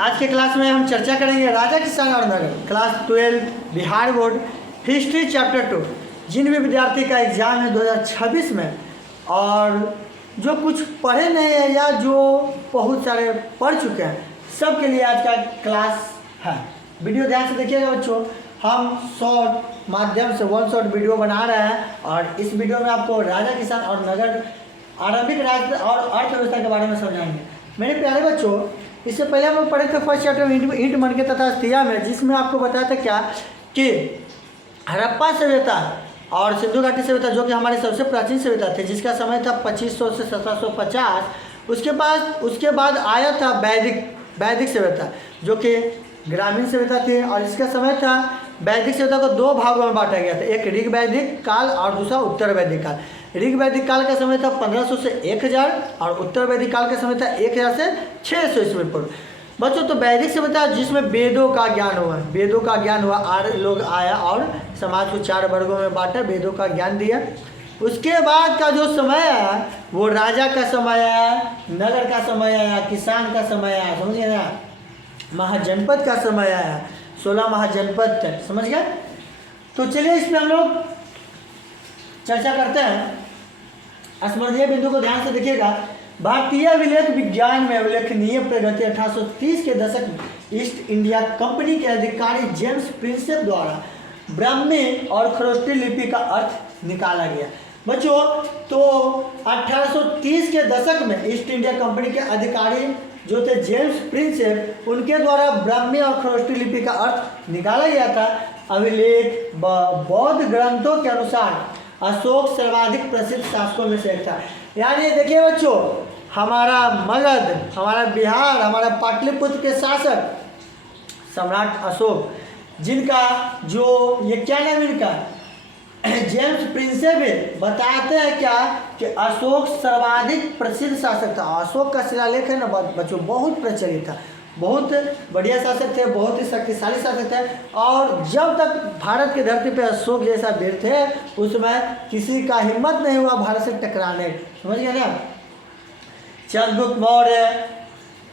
आज के क्लास में हम चर्चा करेंगे राजा किसान और नगर class 12 Bihar board history chapter 2। जिन भी विद्यार्थी का एग्ज़ाम है 2026 में और जो कुछ पढ़े नहीं हैं या जो बहुत सारे पढ़ चुके हैं, सब के लिए आज का क्लास है। वीडियो ध्यान से देखिएगा बच्चों। हम शॉर्ट माध्यम से वन शॉर्ट वीडियो बना रहे हैं और इस वीडियो में आपको राजा किसान और नगर आरंभिक राज्य और अर्थव्यवस्था के बारे में समझाएंगे। मेरे प्यारे बच्चों, इससे पहले हम लोग पढ़े थे फर्स्ट चैप्टर में ईंट मनके तथा अस्थिया में, जिसमें आपको बताया था क्या कि हड़प्पा सभ्यता और सिंधु घाटी सभ्यता जो कि हमारी सबसे प्राचीन सभ्यता थी, जिसका समय था 2500 से 1750। उसके बाद आया था वैदिक सभ्यता जो कि ग्रामीण सभ्यता थी और इसका समय था। वैदिक सभ्यता को दो भागों में बांटा गया था, एक ऋग वैदिक काल और दूसरा उत्तर वैदिक काल। ऋग वैदिक काल का समय था 1500 से 1000 और उत्तर वैदिक काल का समय था 1000 से 600 ईस्वी पूर्व। बच्चों, तो वैदिक सभ्यता जिसमें वेदों का ज्ञान हुआ, आर्य लोग आया और समाज को 4 वर्गों में बांटा, वेदों का ज्ञान दिया। उसके बाद का जो समय आया वो राजा का समय आया, नगर का समय आया, किसान का समय आया, समझिए ना, महाजनपद का समय आया, 16 महाजनपद तक, समझ गए। तो चलिए इसमें हम लोग चर्चा करते हैं। स्मरणीय बिंदु को ध्यान से देखिएगा। भारतीय अभिलेख विज्ञान में उल्लेखनीय प्रगति 1830 के दशक में ईस्ट इंडिया कंपनी के अधिकारी जेम्स प्रिंसेप द्वारा ब्राह्मी और खरोष्टी लिपि का अर्थ निकाला गया। बच्चों, तो 1830 के दशक में ईस्ट इंडिया कंपनी के अधिकारी जो थे जेम्स प्रिंसेप, उनके द्वारा ब्राह्मी और खरोष्टी लिपि का अर्थ निकाला गया था। अभिलेख बौद्ध ग्रंथों के अनुसार अशोक सर्वाधिक प्रसिद्ध शासकों में से एक था। यानी देखिए बच्चों, हमारा मगध, हमारा बिहार, हमारा पाटलिपुत्र के शासक सम्राट अशोक, जिनका जो ये क्या नाम इनका जेम्स प्रिंसेप बताते हैं क्या कि अशोक सर्वाधिक प्रसिद्ध शासक था। अशोक का शिलालेख है ना बच्चों, बहुत प्रचलित था, बहुत बढ़िया शासक थे, बहुत ही शक्तिशाली शासक थे। और जब तक भारत की धरती पे अशोक जैसा वीर थे, उसमें किसी का हिम्मत नहीं हुआ भारत से टकराने, समझ गए ना। चंद्रगुप्त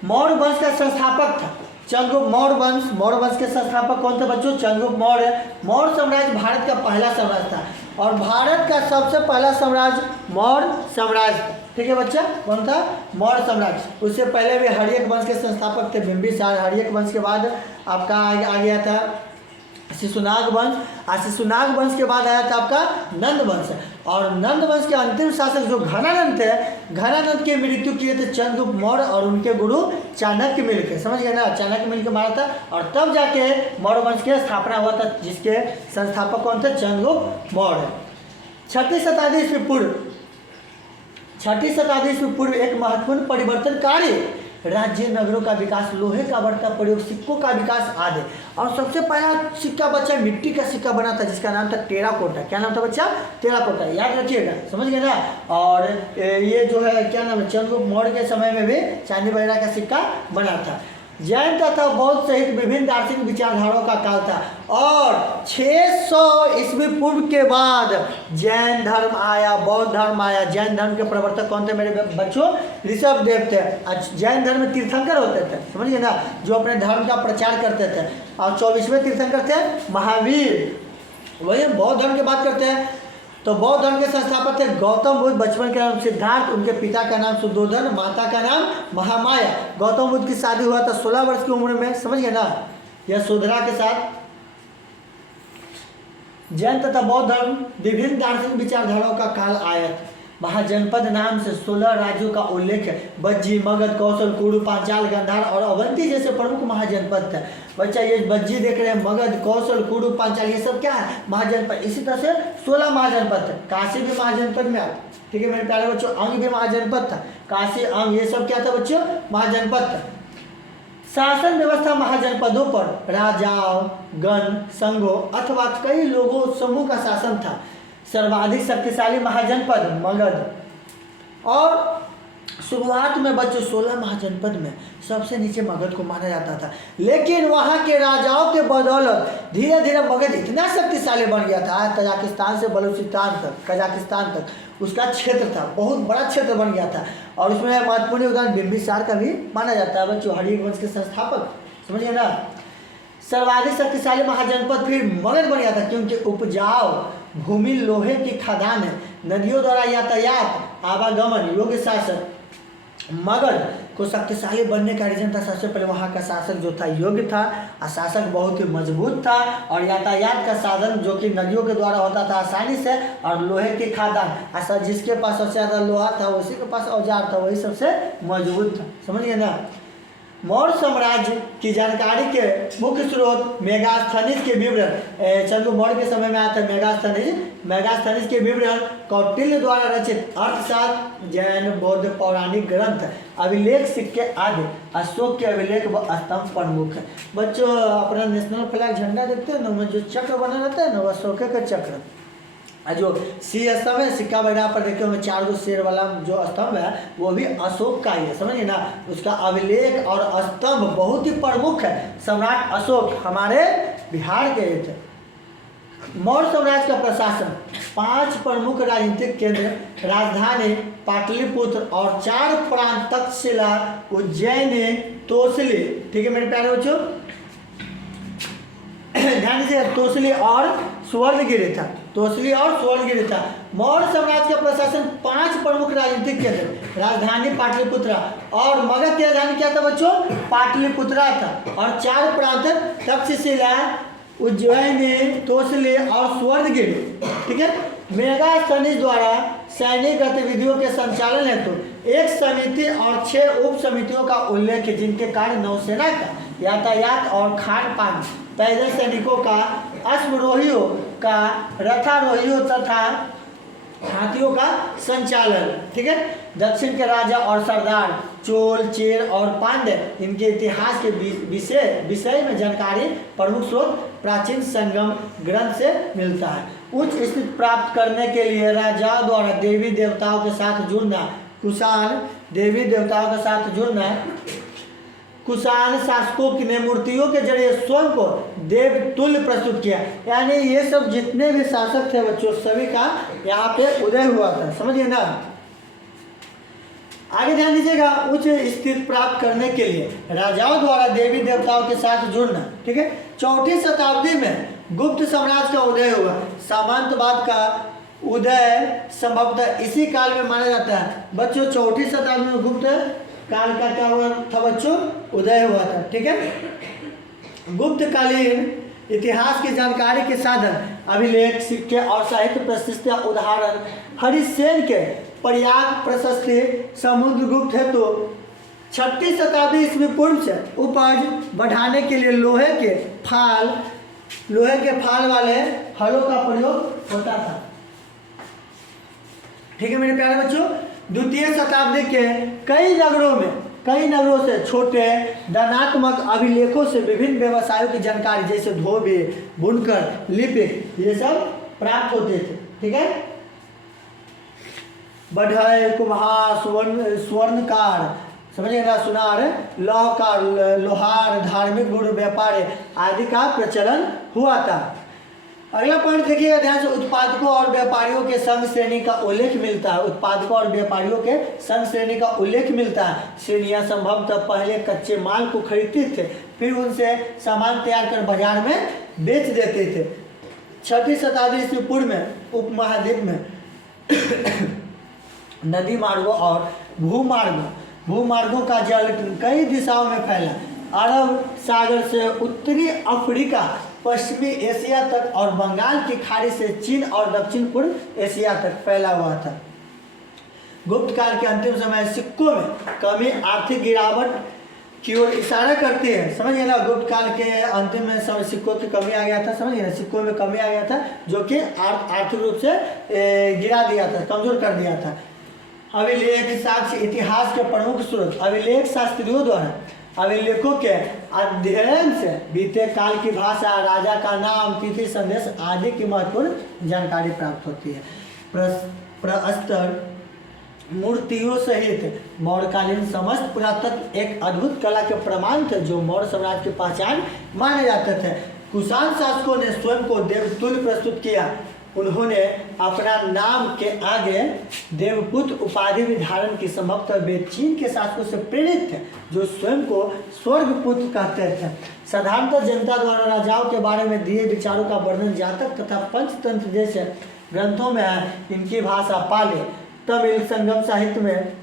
मौर्य वंश का संस्थापक था। चंद्रगुप्त मौर्य वंश के संस्थापक कौन थे बच्चों? चंद्रगुप्त मौर्य साम्राज्य भारत का पहला साम्राज्य था और भारत का सबसे पहला साम्राज्य मौर्य साम्राज्य, ठीक है बच्चा, कौन था? मौर्य साम्राज्य। उससे पहले भी हर्यक वंश के संस्थापक थे बिंबिसार। हर्यक वंश के बाद आपका आ गया था शिशुनाग वंश, और शिशुनाग वंश के बाद आया था आपका नंद वंश। और नंद वंश के अंतिम शासक जो घनानंद थे, घनानंद की मृत्यु किए थे चंद्रगुप्त मौर्य और उनके गुरु चाणक्य मिलकर, समझ गए ना, चाणक्य मिलकर मारा था। और तब जाके मौर्य वंश की स्थापना हुआ था, जिसके संस्थापक कौन थे? चंद्रगुप्त मौर्य। 6वीं शताब्दी ईस्वी पूर्व एक महत्वपूर्ण परिवर्तनकारी राज्य नगरों का विकास, लोहे का बढ़ता प्रयोग, सिक्कों का विकास आदि। और सबसे पहला सिक्का बच्चा मिट्टी का सिक्का बना था, जिसका नाम था टेराकोटा। क्या नाम था बच्चा? टेराकोटा, याद रखिएगा, समझ गए ना। और ये जो है क्या नाम है, चंद्रगुप्त मौर्य के समय में भी चांदी वगैरह का सिक्का बना था। जैन तथा बौद्ध सहित विभिन्न दार्शनिक विचारधाराओं का काल था और 600 ईस्वी पूर्व के बाद जैन धर्म आया, बौद्ध धर्म आया। जैन धर्म के प्रवर्तक कौन थे मेरे बच्चों? ऋषभ देव थे। जैन धर्म में तीर्थंकर होते थे, समझिए ना, जो अपने धर्म का प्रचार करते थे। और 24वें तीर्थंकर थे महावीर। वही हम बौद्ध धर्म की बात करते हैं तो बौद्ध धर्म के संस्थापक थे गौतम बुद्ध। बचपन का नाम सिद्धार्थ, उनके पिता का नाम सुद्धोधन, माता का नाम महामाया। गौतम बुद्ध की शादी हुआ था 16 वर्ष की उम्र में, समझ गए ना, यशोधरा के साथ। जैन तथा बौद्ध धर्म विभिन्न दार्शनिक विचारधाराओं का काल आया। महाजनपद नाम से 16 राज्यों का उल्लेख है। बज्जी, मगध, कौशल, कुरु, पांचाल, गांधार और अवंती जैसे प्रमुख महाजनपद थे। बच्चा ये बज्जी देख रहे हैं, मगध, कौशल, कुरु, पांचाल, ये सब क्या है? महाजनपद। इसी तरह से 16 महाजनपद थे। काशी भी महाजनपद में आता, ठीक है मेरे प्यारे बच्चों। अंग भी महाजनपद था, काशी, अंग, ये सब क्या था बच्चों? महाजनपद था। शासन व्यवस्था महाजनपदों पर राजाओं, गण, संघों अथवा कई लोगों समूह का शासन था। सर्वाधिक शक्तिशाली महाजनपद मगध और शुरुआत में बच्चों 16 महाजनपद में सबसे नीचे मगध को माना जाता था, लेकिन वहाँ के राजाओं के बदौलत धीरे धीरे मगध इतना शक्तिशाली बन गया था। तजाकिस्तान से बलूचिस्तान तक, कजाकिस्तान तक उसका क्षेत्र था, बहुत बड़ा क्षेत्र बन गया था। और उसमें महत्वपूर्ण योगदान बिंबिसार का भी माना जाता है बच्चों, हड़िक वंश के संस्थापक, समझिए ना। सर्वाधिक शक्तिशाली महाजनपद फिर मगध बन गया था, क्योंकि उपजाऊ भूमि, लोहे की खदान है, नदियों द्वारा यातायात, आवागमन, योग्य शासक। मगध को शक्तिशाली बनने का रीजन था, सबसे पहले वहाँ का शासक जो था योग्य था, और शासक बहुत ही मजबूत था, और यातायात का साधन जो कि नदियों के द्वारा होता था आसानी से, और लोहे की खादान, ऐसा जिसके पास सबसे ज़्यादा लोहा था उसी के पास औजार था, वही सबसे मजबूत था, समझिए ना। मौर्य साम्राज्य की जानकारी के मुख्य स्रोत मेगास्थनीज के विवरण, चंद्र मौर्य के समय में आया था मेगास्थनीज के विवरण, कौटिल्य द्वारा रचित अर्थशास्त्र, जैन बौद्ध पौराणिक ग्रंथ, अभिलेख, सिक्के आदि, अशोक के अभिलेख व स्तंभ प्रमुख है। बच्चों अपना नेशनल फ्लैग झंडा देखते हैं ना, उसमें जो चक्र बना रहता है ना, वह अशोक का चक्र। जो सी स्तंभ है, सिक्का वगैरह पर देखते होंगे 4 शेर वाला जो स्तंभ है वो भी अशोक का ही है, समझिए ना। उसका अभिलेख और स्तंभ बहुत ही प्रमुख है। सम्राट अशोक हमारे बिहार के थे। मौर्य साम्राज्य का प्रशासन 5 प्रमुख राजनीतिक केंद्र, राजधानी पाटलिपुत्र और 4 प्रांत, तक्षशिला, उज्जैन, तोसली, ठीक है मेरे प्यारे बच्चों, ध्यान से, तोसली और सुवर्णगिरी था, तोसली और सुवर्णगिरी था। मौर्य साम्राज्य का प्रशासन 5 प्रमुख राजनीतिक केंद्र, राजधानी पाटलिपुत्र, और मगध की राजधानी क्या था बच्चों, पाटलिपुत्रा था, और 4 प्रांत, तक्षशिला, उज्जैन, तोसली और सुवर्णगिरी, ठीक है। मेगास्थनीज द्वारा सैनिक गतिविधियों के संचालन हेतु एक समिति और 6 उप समितियों का उल्लेख है, जिनके कार्य नौसेना का यातायात और खान पान, पैदल सैनिकों का, अश्वरोहियों का, रथारोहियों तथा हाथियों का संचालन, ठीक है। दक्षिण के राजा और सरदार, चोल, चेर और पांड्य, इनके इतिहास के विषय में जानकारी प्रमुख स्रोत प्राचीन संगम ग्रंथ से मिलता है। उच्च स्थिति प्राप्त करने के लिए राजाओं द्वारा देवी देवताओं के साथ जुड़ना, कुषाण देवी देवताओं के साथ जुड़ना, कुषाण शासकों ने मूर्तियों के जरिए स्वयं को देव तुल्य प्रस्तुत किया, यानी ये सब जितने भी शासक थे बच्चों सभी का यहाँ पे उदय हुआ था, समझिए ना। आगे ध्यान दीजिएगा, उच्च स्थिति प्राप्त करने के लिए राजाओं द्वारा देवी देवताओं के साथ जुड़ना, ठीक है। 4वीं शताब्दी में गुप्त साम्राज्य का उदय हुआ। सामंतवाद का उदय संभवतः इसी काल में माना जाता है बच्चों। 4वीं शताब्दी में गुप्त काल का क्या हुआ था बच्चों, उदय हुआ था, ठीक है। गुप्तकालीन इतिहास की जानकारी के साधन, अभिलेख, सिक्के और साहित्य प्रशस्ति, उदाहरण हरिसेन के प्रयाग प्रशस्ति, समुद्रगुप्त है। तो 6वीं शताब्दी ईस्वी पूर्व से उपज बढ़ाने के लिए लोहे के फाल वाले हलों का प्रयोग होता था, ठीक है मेरे प्यारे बच्चों। 2वीं शताब्दी के कई नगरों से छोटे दानात्मक अभिलेखों से विभिन्न व्यवसायों की जानकारी जैसे धोबी, बुनकर, लिपिक, ये सब प्राप्त होते थे, ठीक है। बढ़ई, कुम्हार, स्वर्णकार, समझिए ना, सुनार, लौहकार, लोहार, धार्मिक गुरु, व्यापारी आदि का प्रचलन हुआ था। अगला पॉइंट देखिएगा ध्यान से, उत्पादकों और व्यापारियों के संघ श्रेणी का उल्लेख मिलता है। उत्पादकों और व्यापारियों के संघ श्रेणी का उल्लेख मिलता है। श्रेणियां संभवतः पहले कच्चे माल को खरीदते थे, फिर उनसे सामान तैयार कर बाजार में बेच देते थे। 6वीं शताब्दी ईस्वी पूर्व में उपमहाद्वीप में नदी मार्गों और भूमार्गों का जल कई दिशाओं में फैला। अरब सागर से उत्तरी अफ्रीका, पश्चिमी एशिया तक और बंगाल की खाड़ी से चीन और दक्षिण पूर्व एशिया तक फैला हुआ था। गुप्त काल के अंतिम समय सिक्कों में कमी आर्थिक गिरावट की ओर इशारा करती है, समझिए ना। गुप्त काल के अंतिम में समय सिक्कों की कमी आ गया था, समझिए ना, सिक्कों में कमी आ गया था जो कि आर्थिक रूप से गिरा दिया था, कमजोर कर दिया था। अभिलेख, साक्ष्य, इतिहास के प्रमुख स्रोत, अभिलेख शास्त्रियों द्वारा अभिलेखों के अध्ययन से बीते काल की भाषा, राजा का नाम, तिथि, संदेश आदि की महत्वपूर्ण जानकारी प्राप्त होती है। प्रस्तर मूर्तियों सहित मौर्यकालीन समस्त पुरातत्व एक अद्भुत कला के प्रमाण थे जो मौर्य साम्राज्य की पहचान माने जाते थे। कुषाण शासकों ने स्वयं को देवतुल्य प्रस्तुत किया। उन्होंने अपना नाम के आगे देवपुत्र उपाधि भी धारण की। संभवतः वे चीन के शासकों से प्रेरित थे जो स्वयं को स्वर्गपुत्र कहते थे। साधारणतः जनता द्वारा राजाओं के बारे में दिए विचारों का वर्णन जातक तथा पंचतंत्र जैसे ग्रंथों में है। इनकी भाषा पाली, तमिल, संगम साहित्य में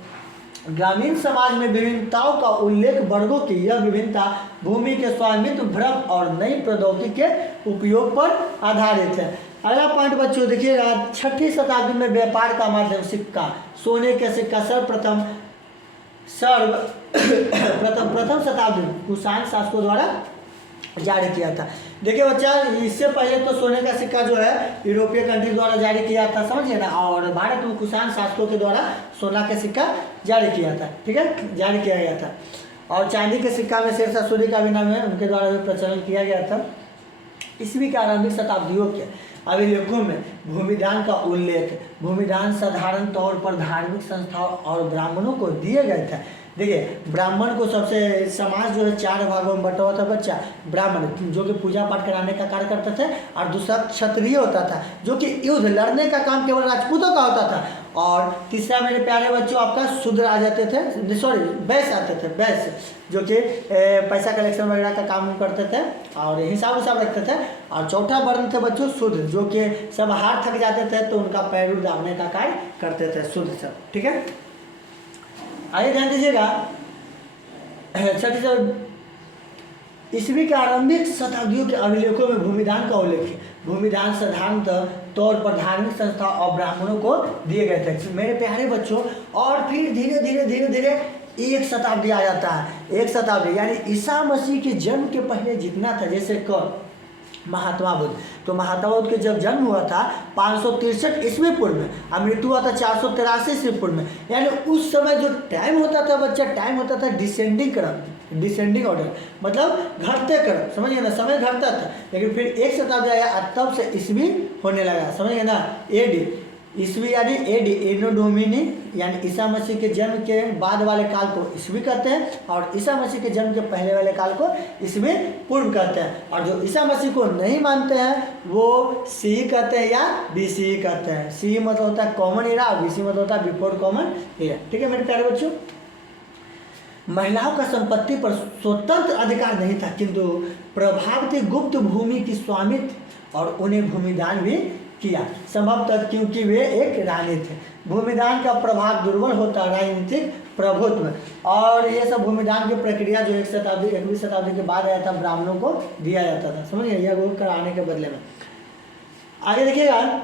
ग्रामीण समाज में विभिन्नताओं का उल्लेख वर्गों की यह विभिन्नता भूमि के स्वामित्व, भ्रम और नई प्रौद्योगिकी के उपयोग पर आधारित है। अगला पॉइंट बच्चों देखिएगा, 6वीं शताब्दी में व्यापार का माध्यम सिक्का, सोने के सिक्का प्रथम शताब्दी में कुषाण शासकों द्वारा जारी किया था। देखिए बच्चा, इससे पहले तो सोने का सिक्का जो है यूरोपीय कंट्री द्वारा जारी किया था, समझिए ना, और भारत में कुषाण शासकों के द्वारा सोना का सिक्का जारी किया था, ठीक है, जारी किया गया था। और चांदी के सिक्का में शेरशाह सूरी का भी नाम है, उनके द्वारा भी प्रचलन किया गया था। ईस्वी के आरंभिक शताब्दियों के अभिलेखों में भूमिदान का उल्लेख, भूमिदान साधारण तौर पर धार्मिक संस्थाओं और ब्राह्मणों को दिए गए थे। देखिए, ब्राह्मण को सबसे समाज जो है 4 भागों में बटा हुआ था बच्चा। ब्राह्मण जो कि पूजा पाठ कराने का कार्य करते थे, और दूसरा क्षत्रिय होता था जो कि युद्ध लड़ने का काम केवल राजपूतों का होता था, और तीसरा मेरे प्यारे बच्चों आपका शूद्र आ जाते थे, सॉरी वैश्य आते थे, वैश्य जो कि पैसा कलेक्शन वगैरह का काम करते थे और हिसाब उसाब रखते थे। और चौथा वर्ण थे बच्चों शूद्र, जो कि सब हार थक जाते थे तो उनका पैर दाबने का कार्य करते थे, शूद्र सब, ठीक है। आइए ध्यान दीजिएगा, ईस्वी के आरंभिक शताब्दियों के अभिलेखों में भूमिदान का उल्लेख है। भूमिदान साधारणतः तौर पर धार्मिक संस्था और ब्राह्मणों को दिए गए थे मेरे प्यारे बच्चों। और फिर धीरे धीरे एक शताब्दी आ जाता है। एक शताब्दी यानी ईसा मसीह के जन्म के पहले जितना था, जैसे कब महात्मा बुद्ध, तो महात्मा बुद्ध के जब जन्म हुआ था 563 ईस्वी पूर्व में, और मृत्यु हुआ था 483 ईस्वी पूर्व में। यानी उस समय जो टाइम होता था बच्चा, टाइम होता था डिसेंडिंग क्रम, डिसेंडिंग ऑर्डर, मतलब घटते क्रम, समझिए ना, समय घटता था। लेकिन फिर एक शताब्दी आया, तब से ईस्वी होने लगा, समझिए ना, एडी ईस्वी यानी एडी, एनो डोमिनी, यानी ईसा मसीह के जन्म के बाद वाले काल को ईस्वी कहते हैं, और ईसा मसीह के जन्म के पहले वाले काल को ईस्वी पूर्व कहते हैं। और जो ईसा मसीह को नहीं मानते हैं वो सी कहते हैं या बीसी कहते हैं। सी मतलब होता है कॉमन एरा और बीसी मतलब होता है बिफोर कॉमन एरा, ठीक है मेरे प्यारे बच्चों। महिलाओं का संपत्ति पर स्वतंत्र अधिकार नहीं था, किंतु प्रभाव थी गुप्त भूमि की स्वामित्व, और उन्हें भूमिदान भी किया, संभवतः क्योंकि वे एक रानी थे। भूमिदान का प्रभाव दुर्बल होता राजनीतिक प्रभुत्व, और ये सब भूमिदान की प्रक्रिया जो 21वीं शताब्दी के बाद आया था, ब्राह्मणों को दिया जाता था, समझिए, यह वो कराने के बदले में। आगे देखिएगा,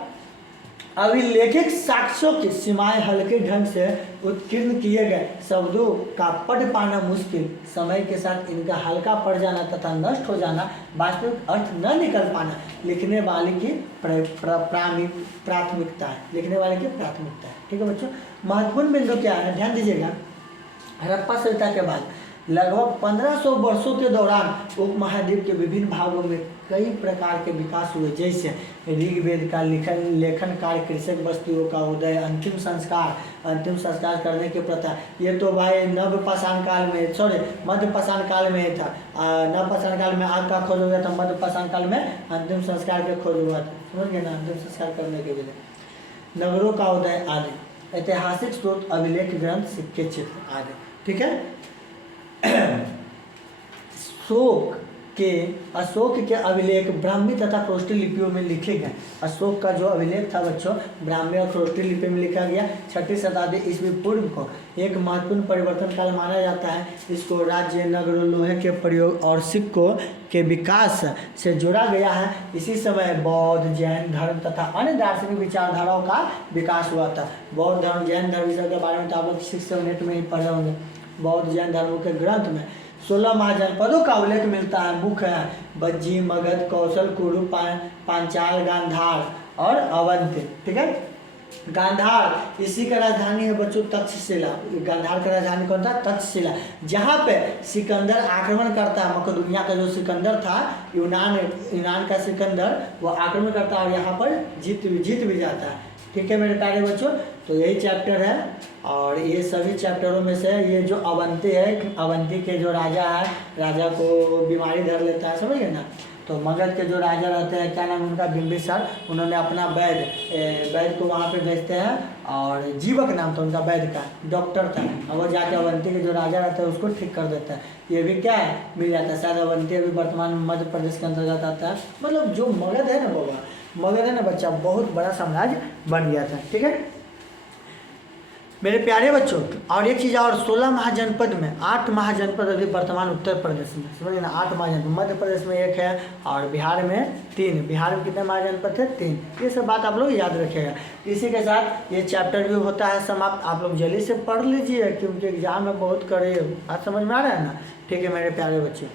अभिलेखित साक्ष्यों की सीमाएं हल्के ढंग से उत्कीर्ण किए गए शब्दों का पढ़ पाना मुश्किल, समय के साथ इनका हल्का पड़ जाना तथा नष्ट हो जाना, वास्तविक अर्थ न निकल पाना लिखने वाले की प्राथमिकता है, लिखने वाले की प्राथमिकता है, ठीक है बच्चों। महत्वपूर्ण बिंदु क्या है, ध्यान दीजिएगा। हड़प्पा सभ्यता के बाद लगभग 1500 वर्षों के दौरान उपमहाद्वीप के विभिन्न भागों में कई प्रकार के विकास हुए, जैसे ऋग्वेद का लेखन कार्य, कृषक बस्तियों का उदय, अंतिम संस्कार करने की प्रथा। ये तो भाई नवपाषाण काल में, सॉरी मध्यपाषाण काल में था। नवपाषाण काल में आग का खोज हो गया था, मध्यपाषाण काल में अंतिम संस्कार का खोज हुआ था, समझ गए ना, अंतिम संस्कार करने के लिए। नगरों का उदय आदि, ऐतिहासिक स्रोत, अभिलेख ग्रंथ, सिक्के, चित्र आदि, ठीक है। अशोक के अभिलेख ब्राह्मी तथा खरोष्टी लिपियों में लिखे गए। अशोक का जो अभिलेख था बच्चों, ब्राह्मी और खरोष्टी लिपि में लिखा गया। 6वीं शताब्दी ईस्वी पूर्व को एक महत्वपूर्ण परिवर्तन काल माना जाता है। इसको राज्य, नगरों, लोहे के प्रयोग और सिक्कों के विकास से जोड़ा गया है। इसी समय बौद्ध, जैन धर्म तथा अन्य दार्शनिक विचारधाराओं का विकास हुआ था। बौद्ध धर्म, जैन धर्म, इसके बारे में तो आप लोग 6 से 8 में ही पढ़े होंगे। बौद्ध जैन धर्म के ग्रंथ में 16 महाजनपदों का उल्लेख मिलता है। मुख्य है बज्जी, मगध, कौशल, कुरु, पांचाल, गांधार और अवंती, ठीक है। गांधार इसी का राजधानी है बच्चों तक्षशिला। गांधार का राजधानी कौन था? तक्षशिला, जहाँ पे सिकंदर आक्रमण करता है। मकदूनिया का जो सिकंदर था, यूनान का सिकंदर, वो आक्रमण करता है और यहाँ पर जीत भी जाता है। ठीक है मेरे प्यारे बच्चों, तो यही चैप्टर है। और ये सभी चैप्टरों में से ये जो अवंती है, अवंती के जो राजा है, राजा को बीमारी धर लेता है, समझ गए ना। तो मगध के जो राजा रहते हैं, क्या नाम उनका, बिंबिसार, उन्होंने अपना वैद्य को वहाँ पे भेजते हैं, और जीवक नाम था उनका वैद्य का, डॉक्टर था, और वो जाके अवंती के जो राजा रहता है उसको ठीक कर देता है। ये भी क्या है, मिल जाता है। शायद अवंती अभी वर्तमान मध्य प्रदेश के अंतर्गत आता है। मतलब जो मगध है ना बाबा, मगध है ना बच्चा, बहुत बड़ा साम्राज्य बन गया था। ठीक है मेरे प्यारे बच्चों, और एक चीज़ और, 16 महाजनपद में 8 महाजनपद अभी वर्तमान उत्तर प्रदेश में, समझिए ना, 8 महाजनपद, मध्य प्रदेश में 1 है और बिहार में 3। बिहार में कितने महाजनपद थे, 3। ये सब बात आप लोग याद रखिएगा। इसी के साथ ये चैप्टर भी होता है समाप्त। आप लोग जल्दी से पढ़ लीजिए क्योंकि एग्जाम में बहुत कड़े, बात समझ में आ रहा है ना। ठीक है मेरे प्यारे बच्चे।